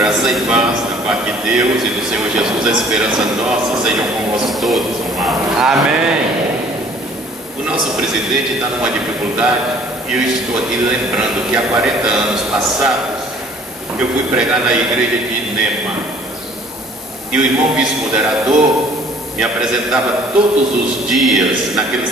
Graça e paz da parte de Deus e do Senhor Jesus, a esperança nossa, sejam com vós todos, amados. Amém. O nosso presidente está numa dificuldade e eu estou aqui lembrando que há 40 anos passados eu fui pregar na igreja de Nema e o irmão vice-moderador me apresentava todos os dias, naquele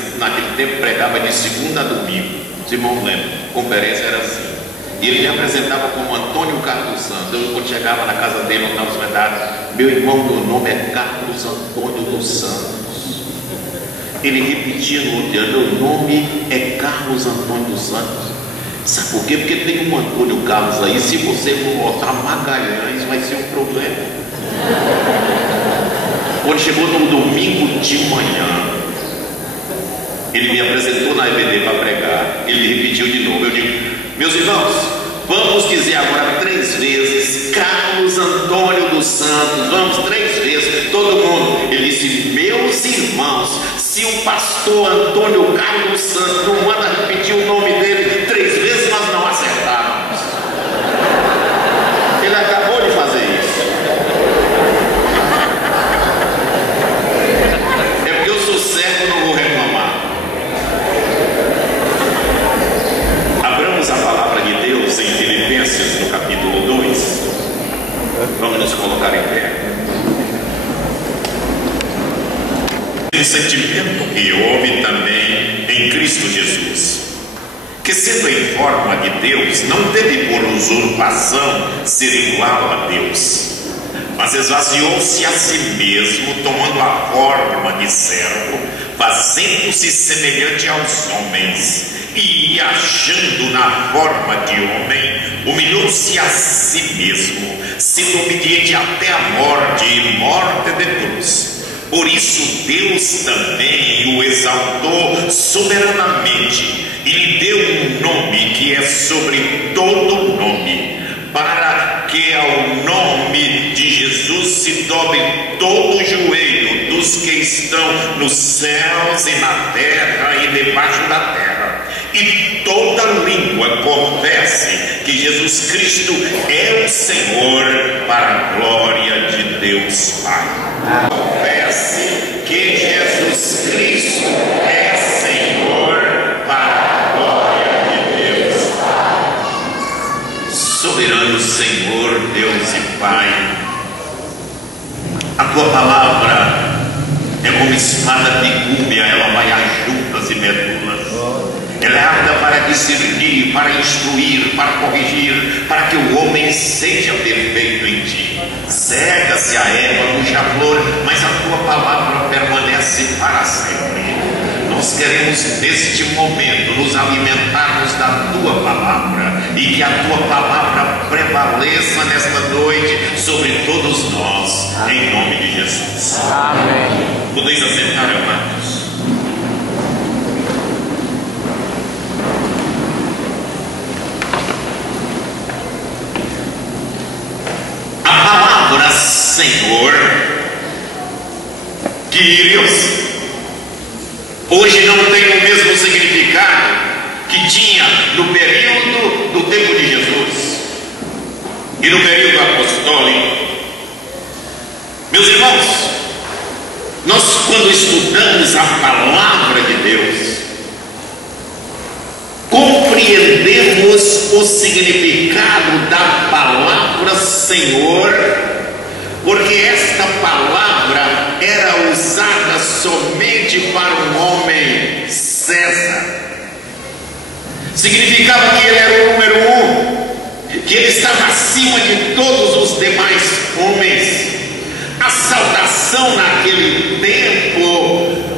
tempo pregava de segunda a domingo, os irmãos lembram, a conferência era assim. E ele me apresentava como Antônio Carlos Santos. Eu, quando chegava na casa dele, eu estava hospedado, meu irmão, meu nome é Carlos Antônio dos Santos. Ele repetia no outro dia, meu nome é Carlos Antônio dos Santos. Sabe por quê? Porque tem um Antônio Carlos aí, se você não botar Magalhães, vai ser um problema. Quando chegou no domingo de manhã, ele me apresentou na EBD para pregar. Ele repetiu de novo. Eu digo, meus irmãos, vamos dizer agora 3 vezes Carlos Antônio dos Santos. Vamos 3 vezes, todo mundo. Ele disse, meus irmãos, se o pastor Antônio Carlos Santos não manda repetir o nome dele 3 vezes, nós não acertávamos. Ele acabou de fazer isso. É porque eu sou cego, não vou reclamar. Abramos a palavra de Deus em Filipenses, no capítulo 2. Vamos nos colocar em pé. O sentimento que houve também em Cristo Jesus, que sendo em forma de Deus, não teve por usurpação ser igual a Deus, mas esvaziou-se a si mesmo, tomando a forma de servo, fazendo-se semelhante aos homens, e achando na forma de homem, humilhou-se a si mesmo, sendo obediente até a morte e morte de cruz. Por isso Deus também o exaltou soberanamente e lhe deu um nome que é sobre todo nome, para que ao nome de Jesus se dobre todo o joelho dos que estão nos céus e na terra e debaixo da terra, e toda língua confesse que Jesus Cristo é o Senhor, para a glória de Deus Pai. Confesse que Jesus Cristo é Senhor, para a glória de Deus Pai. Soberano Senhor, Deus e Pai, a tua palavra é como espada de gume, ela vai a juntas e medulas. Ela é apta para discernir, para instruir, para corrigir, para que o homem seja perfeito em ti. Cega-se a erva cuja flor, mas a tua palavra permanece para sempre. Nós queremos neste momento nos alimentarmos da tua palavra, e que a tua palavra prevaleça nesta noite sobre todos nós, em nome de Jesus. Amém. Podeis assentar, amados. A palavra Senhor, Kyrios, hoje não tem o mesmo significado que tinha no período do tempo de Jesus e no período apostólico. Meus irmãos, nós quando estudamos a palavra de Deus, compreendemos o significado da palavra Senhor, porque esta palavra era usada somente para um homem, César. Significava que ele era o número 1, que ele estava acima de todos os demais homens. A saudação naquele tempo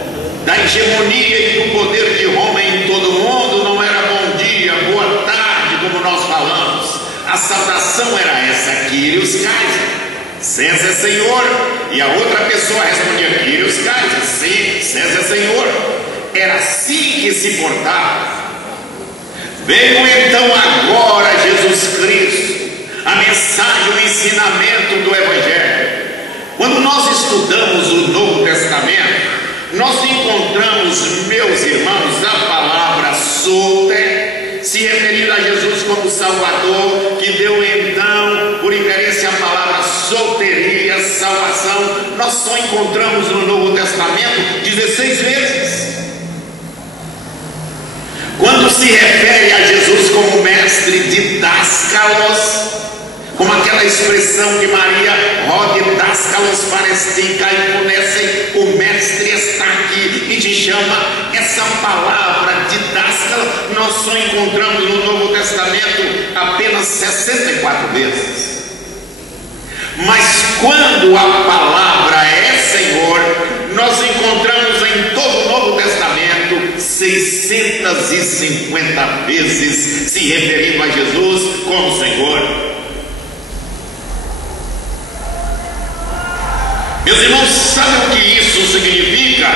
da hegemonia e do poder de Roma em todo o mundo não era bom dia, boa tarde, como nós falamos. A saudação era essa, Kyrios Kaiser, César é Senhor. E a outra pessoa respondia, Kyrios Kaiser, sim, César é Senhor. Era assim que se portava. Veio então agora Jesus Cristo, a mensagem, o ensinamento do Evangelho. Quando nós estudamos o Novo Testamento, nós encontramos, meus irmãos, a palavra soter, se referindo a Jesus como Salvador, que deu então, por inferência, a salvação, nós só encontramos no Novo Testamento 16 vezes. Quando se refere a Jesus como mestre didáscalos, como aquela expressão de Maria, rogue dáscalos parestica e conhecem, o mestre está aqui e te chama. Essa palavra didáscalo nós só encontramos no Novo Testamento apenas 64 vezes. Mas quando a palavra é Senhor, nós encontramos em todo o Novo Testamento 650 vezes se referindo a Jesus como Senhor. Meus irmãos, sabem o que isso significa?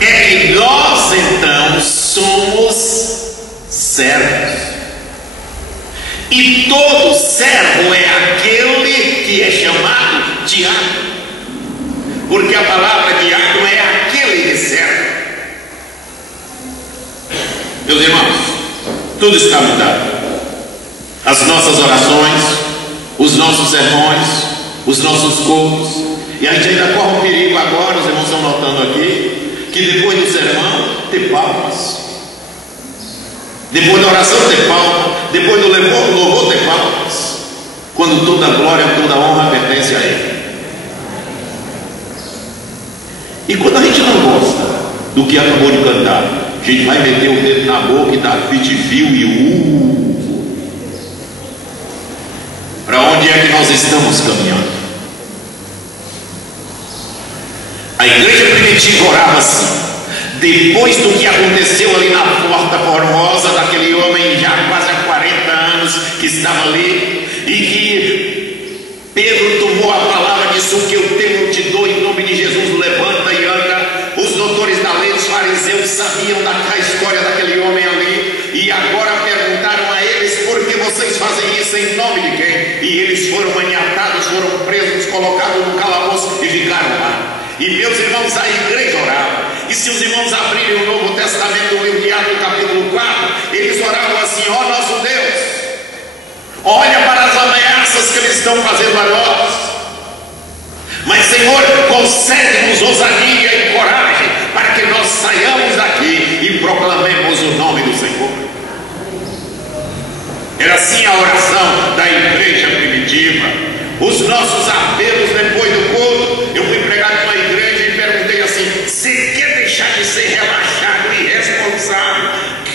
É que nós então somos servos. E todo servo é aquele que é chamado diácono. Porque a palavra diácono é aquele que serve. Meus irmãos, tudo está mudado. As nossas orações, os nossos sermões, os nossos cultos. E a gente ainda corre o perigo agora, os irmãos estão notando aqui, que depois do sermão tem palmas. Depois da oração tem palmas. Depois do louvor tem palmas. Quando toda glória, toda honra pertence a Ele. E quando a gente não gosta do que acabou de cantar, a gente vai meter o dedo na boca e dar viu e Para onde é que nós estamos caminhando? A igreja primitiva orava assim. Depois do que aconteceu ali na Porta Formosa, daquele homem já quase há 40 anos que estava ali, e que Pedro tomou a palavra e disse: o que eu tenho eu te dou, em nome de Jesus, levanta e anda. Os doutores da lei, os fariseus, sabiam da história daquele homem ali, e agora perguntaram a eles: por que vocês fazem isso, em nome de quem? E eles foram maniatados, foram presos, colocados no calabouço e ficaram lá. E meus irmãos, a igreja orava. E se os irmãos abrirem o Novo Testamento, o livro de Atos, capítulo 4, eles oravam assim: ó nosso Deus, olha para as ameaças que eles estão fazendo a nós, mas Senhor, concede-nos ousadia e coragem para que nós saiamos daqui e proclamemos o nome do Senhor. Era assim a oração da igreja primitiva. Os nossos apelos depois do culto, eu fui pregar numa igreja e perguntei assim: você quer deixar de ser relaxado, irresponsável,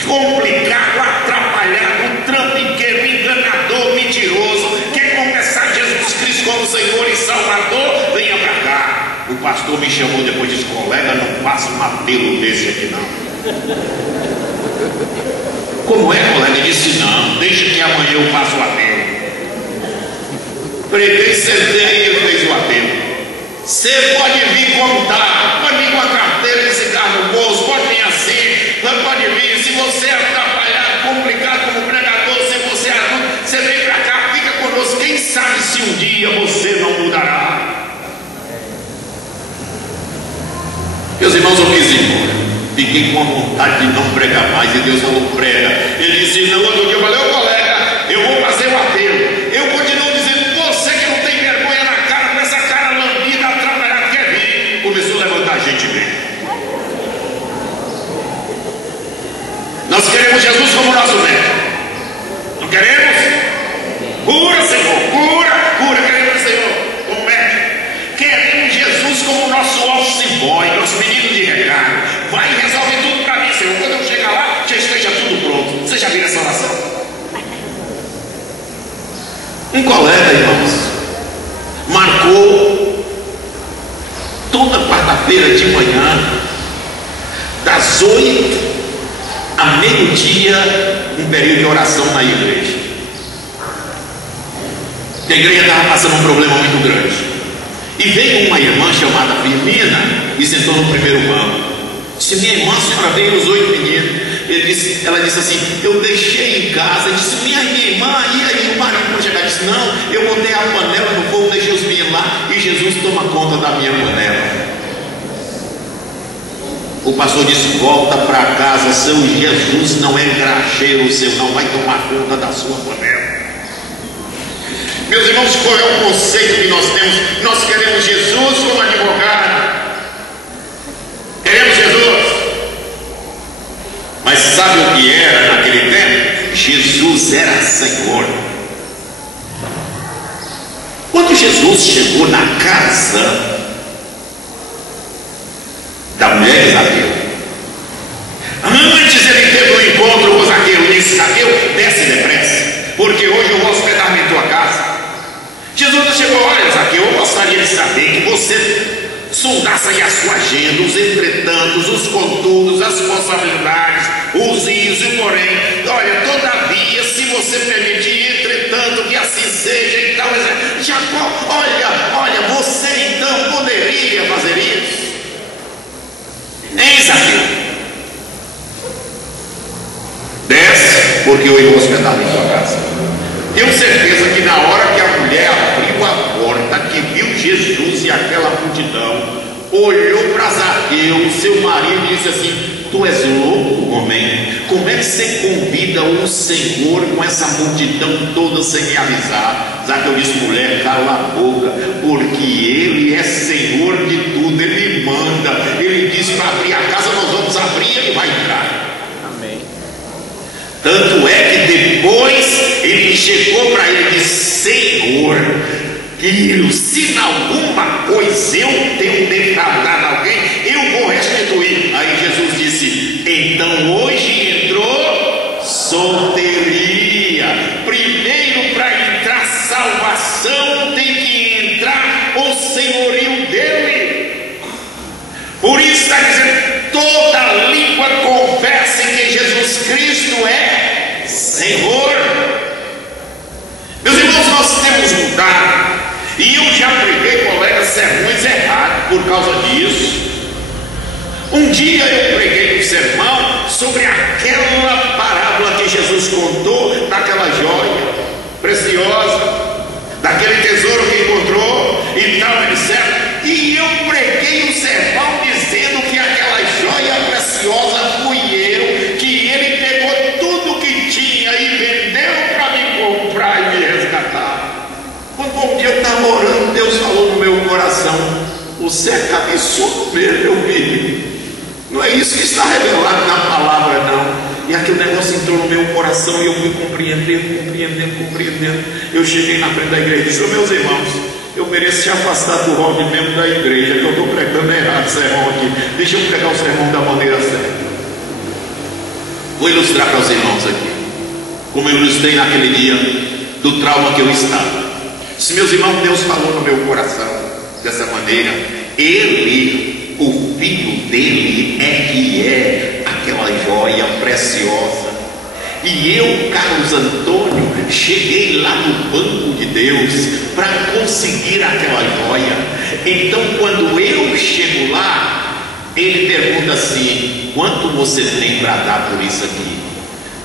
complicado, atrapalhado, trambiqueiro, enganador, mentiroso, quer confessar Jesus Cristo como Senhor e Salvador? Venha para cá. O pastor me chamou depois e disse: colega, não faça um apelo desse aqui não. Como é, colega? Ele disse: não, deixa que amanhã eu faço o apelo. Preguei, sentei e ele fez o apelo. Você pode vir contar, pode vir com a carteira de cigarro no bolso, pode vir assim, pode vir. Se você é atrapalhado, complicado como pregador, se você é adulto, você vem para cá, fica conosco. Quem sabe se um dia você não mudará. Meus irmãos, eu quis ir embora. Fiquei com a vontade de não pregar mais, e Deus falou: prega. Ele disse: não, outro dia eu falei: ô colega, eu vou fazer o apelo. Eu continuo dizendo: você que não tem vergonha na cara, com essa cara lambida, atrapalhada, quer vir. Começou a levantar a gente bem. Nós queremos Jesus como nosso médico. Não queremos? Cura, Senhor, cura, cura. Queremos, Senhor, como médico. Queremos Jesus como nosso office boy, nosso menino de recado. Vai e resolve tudo para mim, Senhor. Quando eu chegar lá, já esteja tudo pronto. Você já viu essa oração? Um colega, irmãos, marcou toda quarta-feira de manhã, das 8 a meio-dia, um período de oração na igreja. A igreja estava passando um problema muito grande. E veio uma irmã chamada Firmina e sentou no primeiro banco. Disse: minha irmã, a senhora veio os 8 meninos. Ela disse assim: eu deixei em casa. Disse: minha irmã, e aí o marido para chegar? Disse: não, eu botei a panela no fogo, deixei os meninos lá e Jesus toma conta da minha panela. O pastor disse: volta para casa, seu Jesus não é graxeiro, seu não vai tomar conta da sua panela. Meus irmãos, qual é o conceito que nós temos? Nós queremos Jesus como advogado. Queremos Jesus. Mas sabe o que era naquele tempo? Jesus era Senhor. Quando Jesus chegou na casa da mulher de Zaqueu, antes ele teve um encontro com Zaqueu e disse: Zaqueu, desce depressa, porque hoje eu vou hospedar-me em tua casa. Jesus chegou: olha, Zaqueu, eu gostaria de saber que você sondasse aí a sua agenda, os entretantos, os contudos, as responsabilidades, os is e o porém. Olha, todavia, se você permitir, entretanto, que assim seja e tal, Jacó, olha, você então poderia fazer isso? Hein, Zaqueu? Desce, porque eu vou hospedar em sua casa. Tenho certeza que na hora que a mulher abriu a porta, que viu Jesus e aquela multidão, olhou para Zaqueu, seu marido, e disse assim: tu és louco, homem? Como é que você convida o Senhor com essa multidão toda sem me avisar? Zaqueu disse: mulher, cala a boca, porque Ele é Senhor de tudo, Ele manda. Ele disse para abrir a casa, nós vamos abrir, Ele vai entrar. Tanto é que depois ele chegou para ele e disse: Senhor, filho, se em alguma coisa eu tenho defraudado alguém, eu vou restituir. Aí Jesus disse: então hoje entrou solteria. Primeiro, para entrar salvação, tem que entrar o senhorio dele. Por isso está dizendo: toda língua confessa que Jesus Cristo é Senhor. Meus irmãos, nós temos mudado. E eu já preguei, colegas, sermões errados por causa disso. Um dia eu preguei um sermão sobre aquela parábola que Jesus contou daquela joia preciosa, daquele tesouro que encontrou e tal, etc. E eu preguei um sermão dizendo que aquela joia preciosa fui eu, que ele pegou tudo que tinha e vendeu para me comprar e me resgatar. Quando um dia eu estava orando, Deus falou no meu coração: você é cabeçudo mesmo, meu filho. Não é isso que está revelado na palavra, não. E aquele negócio entrou no meu coração e eu fui compreendendo. Eu cheguei na frente da igreja e disse: meus irmãos, eu mereço se afastar do rol de membro da igreja, que eu estou pregando errado o sermão aqui. Deixa eu pregar o sermão da maneira certa. Vou ilustrar para os irmãos aqui, como eu ilustrei naquele dia do trauma que eu estava. Se meus irmãos, Deus falou no meu coração dessa maneira, Ele, o filho dele, é que é aquela joia preciosa. E eu, Carlos Antônio, cheguei lá no banco de Deus para conseguir aquela joia. Então, quando eu chego lá, ele pergunta assim: quanto você tem para dar por isso aqui?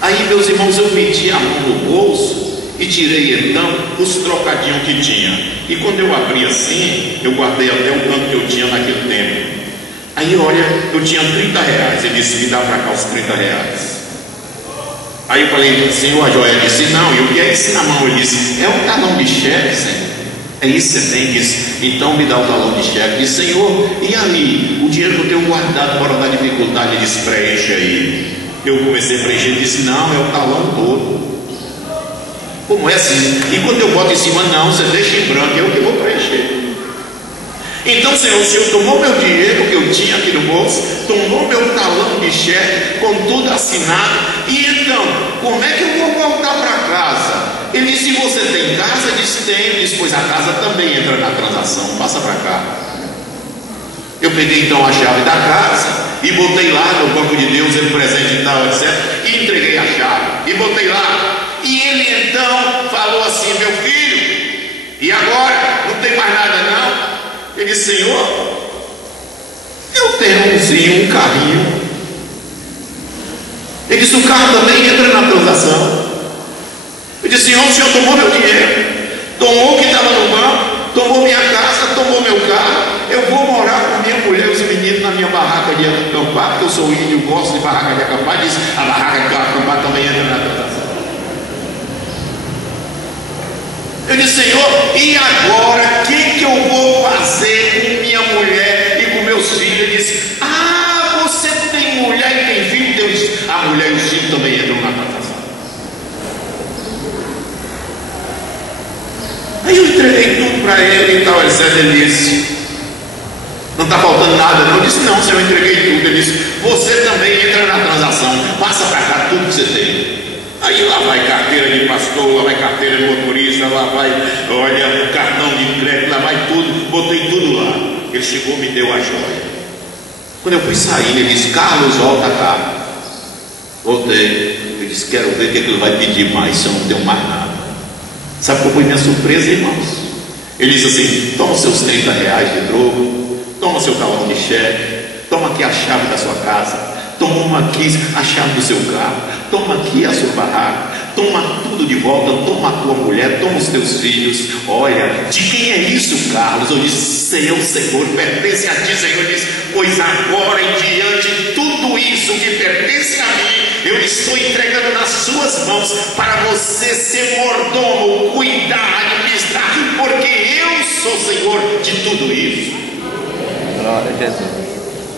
Aí, meus irmãos, eu meti a mão no bolso e tirei então os trocadinhos que tinha. E quando eu abri assim, eu guardei até o tanto que eu tinha naquele tempo. Aí, olha, eu tinha 30 reais. Ele disse: me dá para cá os 30 reais. Aí eu falei: Senhor, a joia disse: não. E o que é isso na mão? Ele disse: é um talão de cheque, Senhor. É isso que você tem. Disse: então me dá o talão de cheque. Disse: Senhor, e aí? O dinheiro que eu tenho guardado para dar dificuldade. Ele disse: preenche aí. Eu comecei a preencher. Ele disse: não, é o talão todo. Como é assim? E quando eu boto em cima: não, você deixa em branco, eu que vou preencher. Então, Senhor, o Senhor tomou meu dinheiro que eu tinha aqui no bolso, tomou meu talão de cheque com tudo assinado. E então, como é que eu vou voltar para casa? Ele disse: você tem casa? Eu disse: tenho. Ele disse: pois a casa também entra na transação, passa para cá. Eu peguei então a chave da casa e botei lá no banco de Deus, ele presente e tal, etc. E entreguei a chave e botei lá. E ele então falou assim: meu filho, e agora? Não tem mais nada não? Ele disse: Senhor, eu tenho um carrinho. Ele disse: o carro também entra na transação. Eu disse: Senhor, o Senhor tomou meu dinheiro, tomou o que estava no banco, tomou minha casa, tomou meu carro. Eu vou morar com minha mulher e os meninos na minha barraca de acampar, porque eu sou índio, gosto de barraca de acampar. Diz: a barraca de acampar também entra na transação. Eu disse: Senhor, e agora o que eu vou fazer com minha mulher e com meus filhos? Ele disse: ah, você tem mulher e tem filho? Deus, a mulher e os filhos também entram na transação. Aí eu entreguei tudo para ele e tal. Ele disse: não está faltando nada não? Eu disse: não, senhor, eu entreguei tudo. Ele disse: você também entra na transação, passa para cá tudo que você tem. Aí lá vai carteira de pastor, lá vai carteira de motorista, lá vai, olha, cartão de crédito, lá vai tudo, botei tudo lá. Ele chegou, me deu a joia. Quando eu fui sair, ele disse: Carlos, volta cá. Voltei. Ele disse: quero ver o que ele vai pedir mais, se eu não tenho mais nada. Sabe qual foi minha surpresa, irmãos? Ele disse assim: toma os seus 30 reais de droga, toma seu talão de cheque, toma aqui a chave da sua casa, toma aqui a chave do seu carro, toma aqui a sua barraca, toma tudo de volta, toma a tua mulher, toma os teus filhos. Olha, de quem é isso, Carlos? Eu disse: seu, Senhor, pertence a ti, Senhor. Ele disse: pois agora em diante tudo isso que pertence a mim, eu estou entregando nas suas mãos para você ser mordomo, cuidar, administrar, porque eu sou Senhor de tudo isso. Glória a Jesus.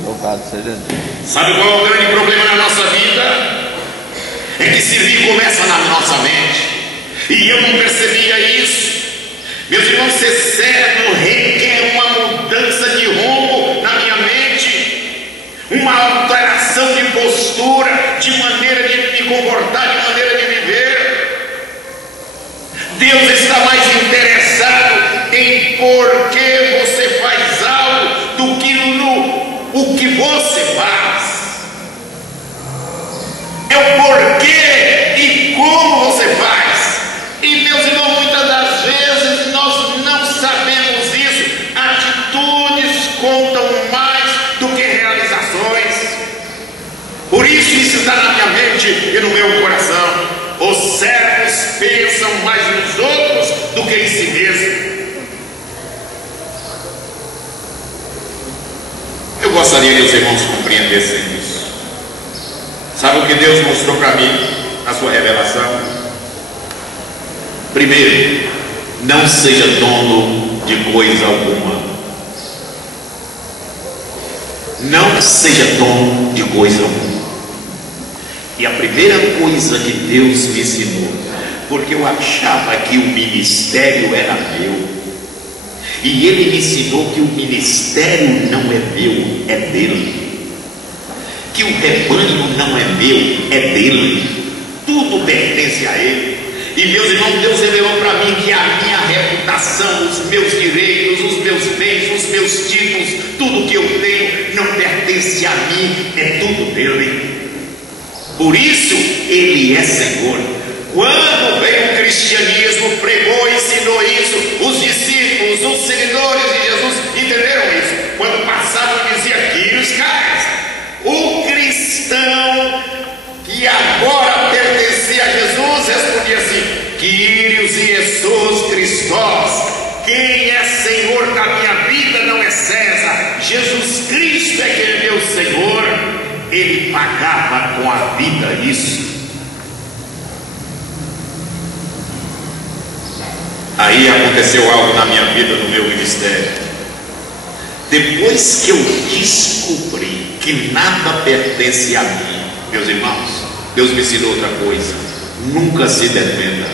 Louvado seja Deus. Sabe qual é o grande problema na nossa vida? É que servir começa na nossa mente, e eu não percebia isso. Meus irmãos, ser servo requer uma mudança de rumo na minha mente, uma alteração de postura, de maneira de me comportar, de maneira de viver. Deus está mais interessado em por que você faz algo do que no o que você faz. É o porquê e como você faz. E meus irmãos, muitas das vezes nós não sabemos isso. Atitudes contam mais do que realizações. Por isso está na minha mente e no meu coração. Os servos pensam mais nos outros do que em si mesmos. Eu gostaria que os irmãos compreendessem isso. Sabe o que Deus mostrou para mim na sua revelação? Primeiro, não seja dono de coisa alguma. Não seja dono de coisa alguma. E a primeira coisa que Deus me ensinou, porque eu achava que o ministério era meu, e Ele me ensinou que o ministério não é meu, é dele. Que o rebanho não é meu, é dele. Tudo pertence a Ele. E meus irmãos, Deus revelou para mim que a minha reputação, os meus direitos, os meus bens, os meus títulos, tudo que eu tenho não pertence a mim, é tudo dele. Por isso Ele é Senhor. Quando veio o cristianismo, pregou, ensinou isso, os discípulos, os seguidores de Jesus entenderam isso. Quando passavam, dizia: Kyrios Kais. O cristão que agora pertencia a Jesus respondia assim: Kyrios e Jesus Christos. Quem é Senhor da minha vida não é César, Jesus Cristo é quem é meu Senhor. Ele pagava com a vida isso. Aí aconteceu algo na minha vida, no meu ministério. Depois que eu descobri que nada pertence a mim, meus irmãos, Deus me ensinou outra coisa: nunca se defenda.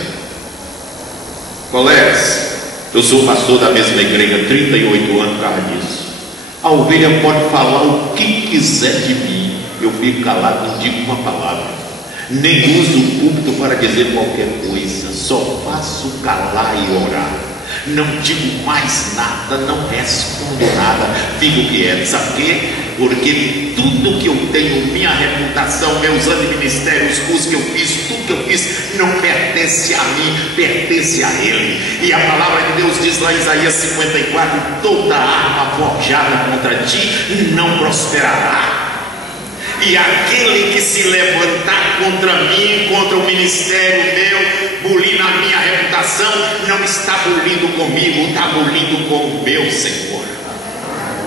Colegas, eu sou pastor da mesma igreja há 38 anos por causa disso. A ovelha pode falar o que quiser de mim, eu fico calado, não digo uma palavra. Nem uso o púlpito para dizer qualquer coisa, só faço calar e orar. Não digo mais nada, não respondo nada, fico quieto. Sabe por quê? Porque tudo que eu tenho, minha reputação, meus anos de ministério, os cursos que eu fiz, tudo que eu fiz, não pertence a mim, pertence a Ele. E a palavra de Deus diz lá em Isaías 54: toda arma forjada contra ti não prosperará. E aquele que se levantar contra mim, contra o ministério meu, bulir na minha reputação, não está bulindo comigo, está bulindo com o meu Senhor.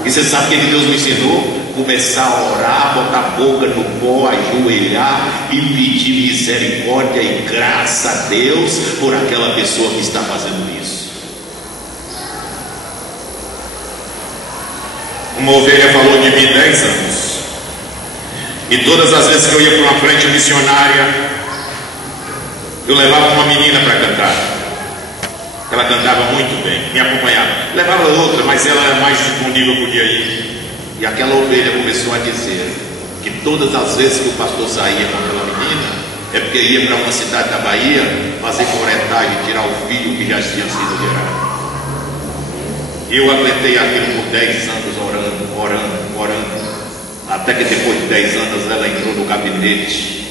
E você sabe o que Deus me ensinou? Começar a orar, botar a boca no pó, ajoelhar e pedir misericórdia e graça a Deus por aquela pessoa que está fazendo isso. Uma ovelha falou de mim 10 anos. E todas as vezes que eu ia para uma frente missionária, eu levava uma menina para cantar. Ela cantava muito bem, me acompanhava. Levava outra, mas ela era mais disponível, podia ir. E aquela ovelha começou a dizer que todas as vezes que o pastor saía com aquela menina, é porque ia para uma cidade da Bahia fazer coretagem, tirar o filho que já tinha sido gerado. Eu aguentei aquilo por 10 anos, orando. Até que depois de 10 anos ela entrou no gabinete,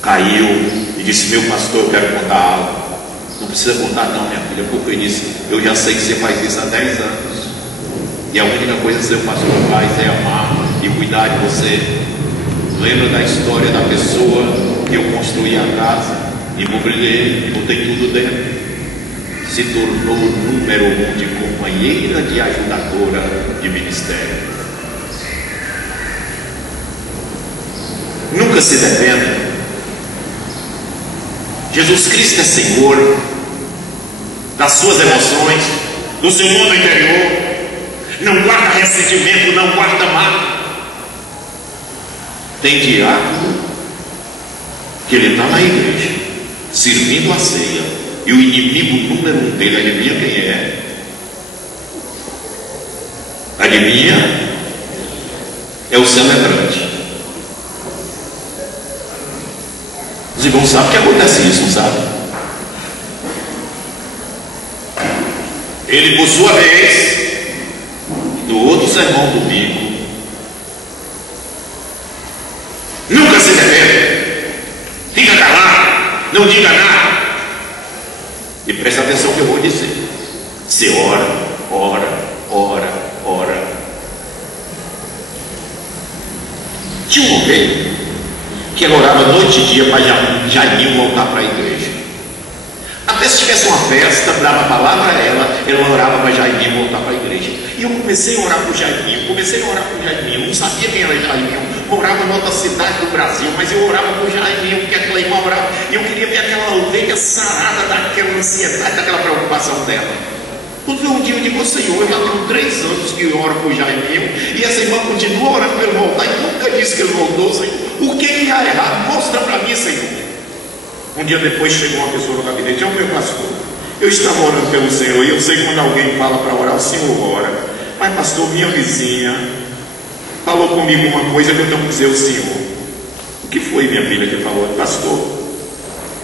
caiu e disse: meu pastor, eu quero contar algo. Não precisa contar não, minha filha, porque eu disse: eu já sei que você faz isso há 10 anos. E a única coisa que seu pastor faz é amar e cuidar de você. Lembra da história da pessoa que eu construí a casa e mobilei, botei tudo dentro? Se tornou número 1 de companheira de ajudadora de ministério. Nunca se defenda. Jesus Cristo é Senhor das suas emoções, do seu mundo interior. Não guarda ressentimento, não guarda mágoa. Tem diácono que ele está na igreja servindo a ceia, e o inimigo número 1 dele, adivinha quem é? Adivinha? É o celebrante. Os irmãos sabem que acontece isso, não sabe? Ele, por sua vez, no outro sermão domingo, nunca se defenda, fica calado, não diga nada. E presta atenção que eu vou dizer. Você ora. Tinha uma ovelha que ela orava noite e dia para Jaiminho voltar para a igreja. Até se tivesse uma festa, dava a palavra a ela orava para Jaiminho voltar para a igreja. E eu comecei a orar por Jaiminho, não sabia quem era Jaiminho, morava em outra cidade do Brasil, mas eu orava por Jaiminho, porque aquela irmã orava, e eu queria ver aquela ovelha sarada daquela ansiedade, daquela preocupação dela. Quando foi um dia eu digo: Senhor, eu já tenho 3 anos que eu oro por Jaiminho, e essa irmã continua orando para ele voltar, e nunca disse que ele voltou, Senhor. O que há errado? Mostra para mim, Senhor. Um dia depois chegou uma pessoa no gabinete: meu pastor, eu estava orando pelo Senhor, e eu sei que quando alguém fala para orar, o Senhor ora. Mas pastor, minha vizinha falou comigo uma coisa que eu tenho que dizer ao Senhor. O que foi, minha filha, que falou? Pastor,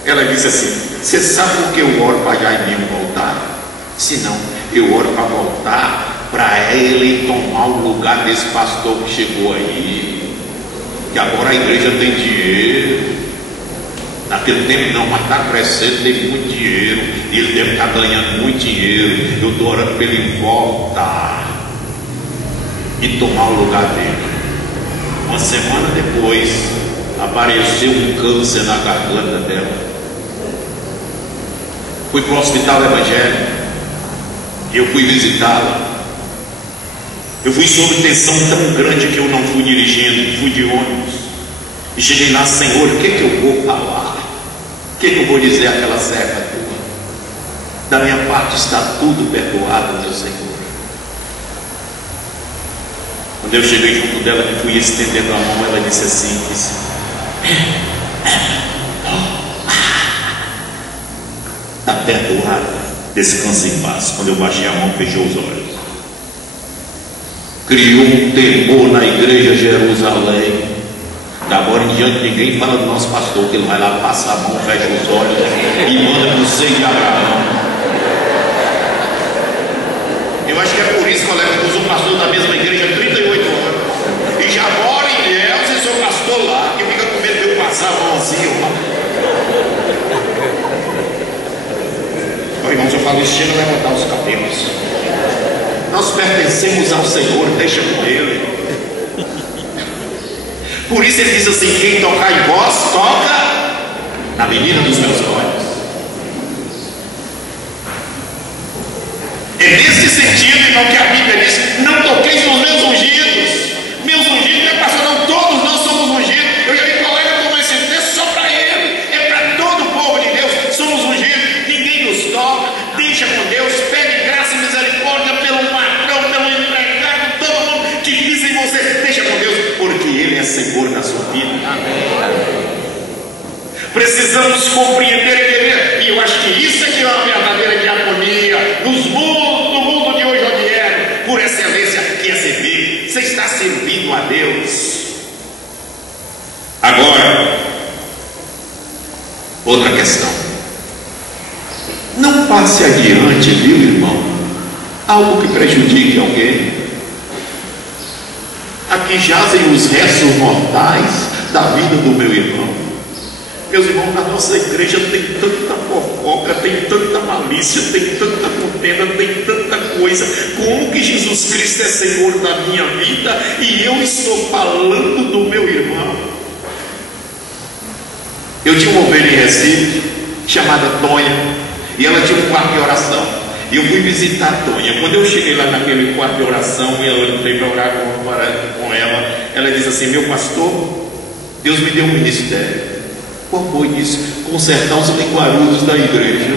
ela disse assim: você sabe por que eu oro para Jaiminho voltar? Se não, eu oro para voltar, para ele tomar o lugar desse pastor que chegou aí, que agora a igreja tem dinheiro. Naquele tempo não, mas está crescendo, tem muito dinheiro, e ele deve estar ganhando muito dinheiro. Eu estou orando para ele voltar e tomar o lugar dele. Uma semana depois apareceu um câncer na garganta dela. Fui para o hospital evangélico e eu fui visitá-la. Eu fui sob tensão tão grande que eu não fui dirigindo, fui de ônibus. E cheguei lá: Senhor, o que eu vou falar? O que eu vou dizer àquela serva tua? Da minha parte está tudo perdoado, meu Senhor. Quando eu cheguei junto dela, que fui estendendo a mão, ela disse assim: está perdoada, descanse em paz. Quando eu baixei a mão, fechou os olhos. Criou um temor na igreja Jerusalém. Da agora em diante ninguém fala do nosso pastor, que ele vai lá, passa a mão, fecha os olhos e manda no seio de Abraão. Eu acho que é por isso, colega, que eu sou pastor da mesma igreja há 38 anos e já moro em Ilhéus e sou pastor lá, que fica com medo de eu passar a mão assim, ó. Irmãos, eu falo isso, chega a levantar os cabelos. Nós pertencemos ao Senhor, deixa com Ele. Por isso ele diz assim: quem tocar em vós, toca na menina dos meus olhos. É nesse sentido, irmão, que a Bíblia diz: não toqueis nos meus ungidos. Meus ungidos, não é pastor, não, todos nós somos ungidos. Eu já vi colega como esse texto só para ele, é para todo o povo de Deus. Somos ungidos, ninguém nos toca, deixa com Deus, pede graça e misericórdia pelo patrão, pelo empregado, vida. Amém. Precisamos compreender e entender, e eu acho que isso é que é uma verdadeira diaconia no mundo de hoje, onde é, por excelência, que é servir. Você está servindo a Deus. Agora, outra questão. Não passe adiante, viu, irmão, algo que prejudique alguém. Aqui jazem os restos mortais da vida do meu irmão. Meus irmãos, na nossa igreja tem tanta fofoca, tem tanta malícia, tem tanta contenda, tem tanta coisa. Como que Jesus Cristo é Senhor da minha vida e eu estou falando do meu irmão? Eu tinha uma ovelha em Recife chamada Tonha, e ela tinha um quarto de oração. E eu fui visitar a Tonha. Quando eu cheguei lá naquele quarto de oração, e eu entrei para orar com ela, ela disse assim: meu pastor, Deus me deu um ministério. Qual foi isso? Consertar os linguarudos da igreja.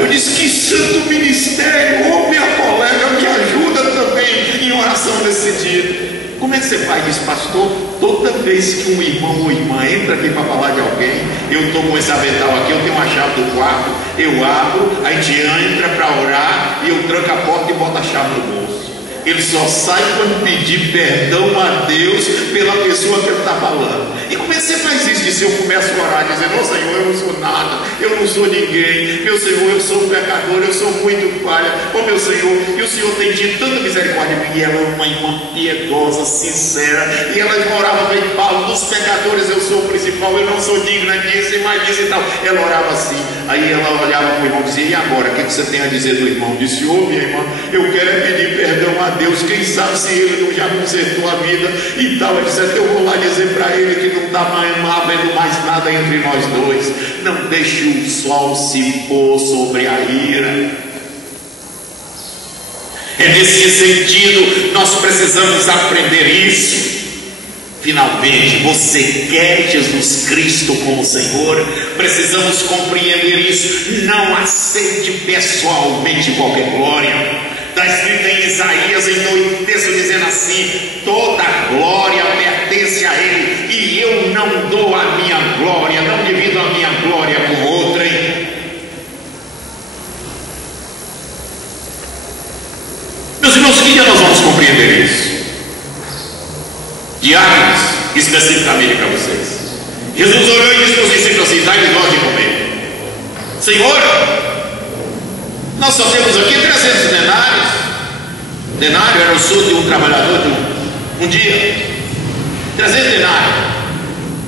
Eu disse: que santo ministério! Ô, minha colega, me ajuda também em oração nesse dia. Como é que você faz isso, pastor? Toda vez que um irmão ou irmã entra aqui para falar de alguém, eu estou com esse avental aqui, eu tenho uma chave do quarto, eu abro, a gente entra para orar e eu tranco a porta e boto a chave no bolso. Ele só sai quando pedir perdão a Deus pela pessoa que ele está falando. E como é que você faz isso? Se eu começo a orar, dizendo: ó Senhor, eu não sou nada, eu não sou ninguém, meu Senhor, eu sou um pecador, eu sou muito falha, ó meu Senhor, e o Senhor tem tido tanta misericórdia de mim. E ela é uma irmã piedosa, sincera, e ela orava bem: Paulo, dos pecadores eu sou o principal, eu não sou digna disso e mais disso e tal. Ela orava assim. Aí ela olhava para o irmão e dizia: e agora, o que você tem a dizer do irmão? Disse: ô minha irmã, eu quero pedir perdão a Deus, quem sabe se ele não já consertou a vida e tal. Ele disse: eu vou lá dizer para ele que não está mais havendo mais nada entre nós dois. Não deixe o sol se pôr sobre a ira. É nesse sentido nós precisamos aprender isso. Finalmente, você quer Jesus Cristo como Senhor? Precisamos compreender isso. Não aceite pessoalmente qualquer glória. Está escrito em Isaías, em texto, dizendo assim: toda glória pertence a Ele, e eu não dou a minha glória, não divido a minha glória com outrem. Meus irmãos, que dia nós vamos compreender isso? Diáconos, especificamente para vocês. Jesus orou e disse para os discípulos assim: dai-lhes nós de comer. Senhor, nós só temos aqui 300 denários. Denário era o soldo de um trabalhador de um dia. 300 denários.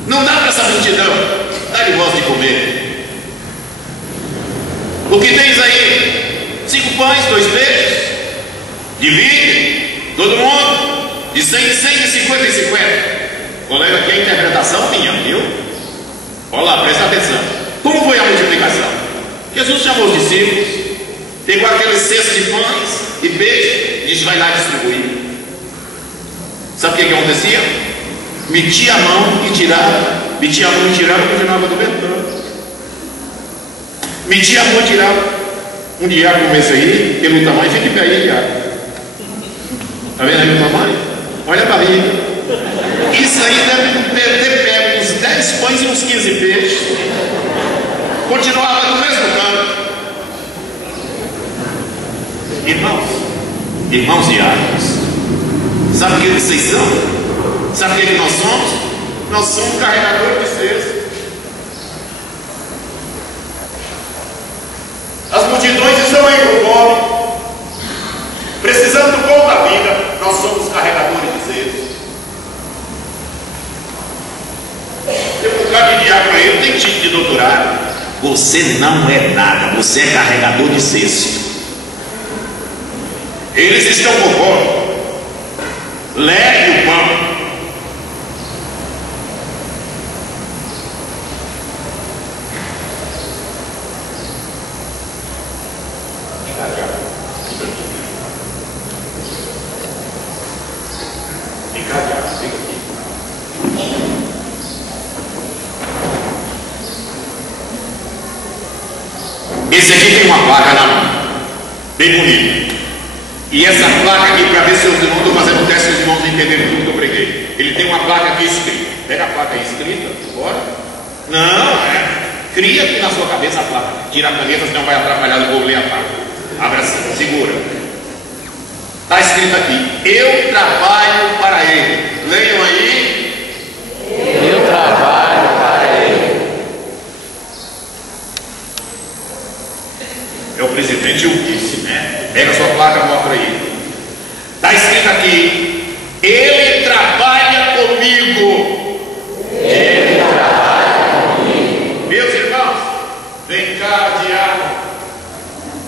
Não dá para essa multidão. Dá-lhe voz de comer. O que tens aí? 5 pães, 2 peixes. Divide. Todo mundo. De 100 em 100, de 50 em 50. Colega, aqui é a interpretação minha, viu? Olha lá, presta atenção. Como foi a multiplicação? Jesus chamou os discípulos, pegou aquele cesto de pães e peixe, e disse: vai lá distribuir. Sabe o que acontecia? Metia a mão e tirava. Metia a mão e tirava, continuava alimentando. Metia a mão e tirava. Um diácono como esse aí, pelo tamanho, fica de pé aí, diácono. Está vendo aí o tamanho? Olha a barriga. Isso aí deve ter pego uns 10 pães e uns 15 peixes. Continuava no mesmo canto. Irmãos diáconos, sabe o que vocês são? Sabe o que nós somos? Nós somos carregadores de cesto. As multidões estão aí com fome, precisando do pão da vida. Nós somos carregadores de cesto. Tem um bocado de diácono aí, tem tipo de doutorado. Você não é nada, você é carregador de cesto. Eles estão com fome. Leve o pão. Esse aqui tem uma placa na mão, bem bonita. E essa placa aqui, para ver se eu não estou fazendo teste os irmãos entenderem tudo que eu preguei. Ele tem uma placa aqui escrita. Pega a placa aí escrita, bora. Não, cria aqui na sua cabeça a placa. Tira a caneta, senão vai atrapalhar o povo ler a placa. Abra assim, segura. Está escrito aqui: eu trabalho para ele. Leiam aí. Eu trabalho para ele. É o presidente e o vice, né? Pega a sua placa, mostra aí. Está escrito aqui: ele trabalha comigo. Ele trabalha comigo. Meus irmãos, vem cá, diabo.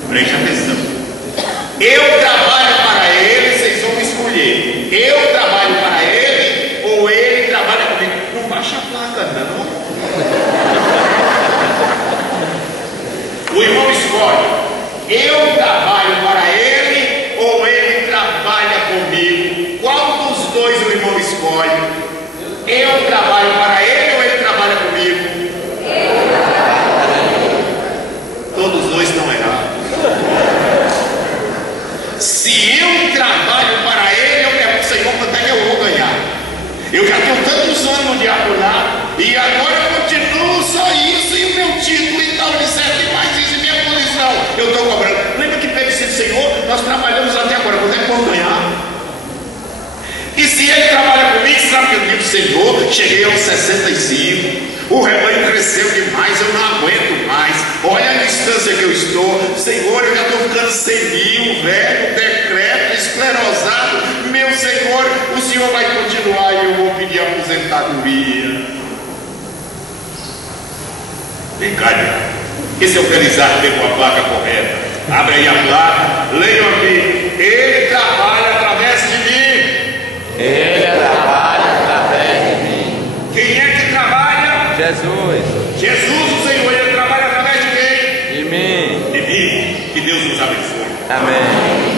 Preste atenção. Eu trabalho para ele, vocês vão escolher. Eu trabalho para ele ou ele trabalha comigo? Não baixa a placa, não. O irmão escolhe: eu trabalho para ele ou ele trabalha comigo? Qual dos dois o irmão escolhe? Eu trabalho para ele ou ele trabalha comigo? Todos os dois estão errados. Se eu trabalho para ele, eu quero que o Senhor quanto é que eu vou ganhar. Eu já tenho tantos anos no diaconato e agora eu continuo só isso, e o meu título e tal, de certo, e mais isso, e minha posição eu estou cobrando. Lembra que Pedro disse: Senhor, nós trabalhamos até agora, quanto é que vamos ganhar? E se ele trabalha comigo, sabe que eu digo: Senhor, cheguei aos 65, o rebanho cresceu demais, eu não aguento mais, olha a distância que eu estou, Senhor, eu já estou ficando senil, velho, decrépito, esclerosado. Meu Senhor, o Senhor vai continuar e eu vou pedir aposentadoria. Vem cá, esse é o Felizardo, pegou a placa correta. Abre aí a placa, leiam aqui: ele trabalha através de mim. Ele trabalha através de mim. Quem é que trabalha? Jesus. Jesus, o Senhor. Ele trabalha através de quem? De mim. De mim. Que Deus nos abençoe. Amém.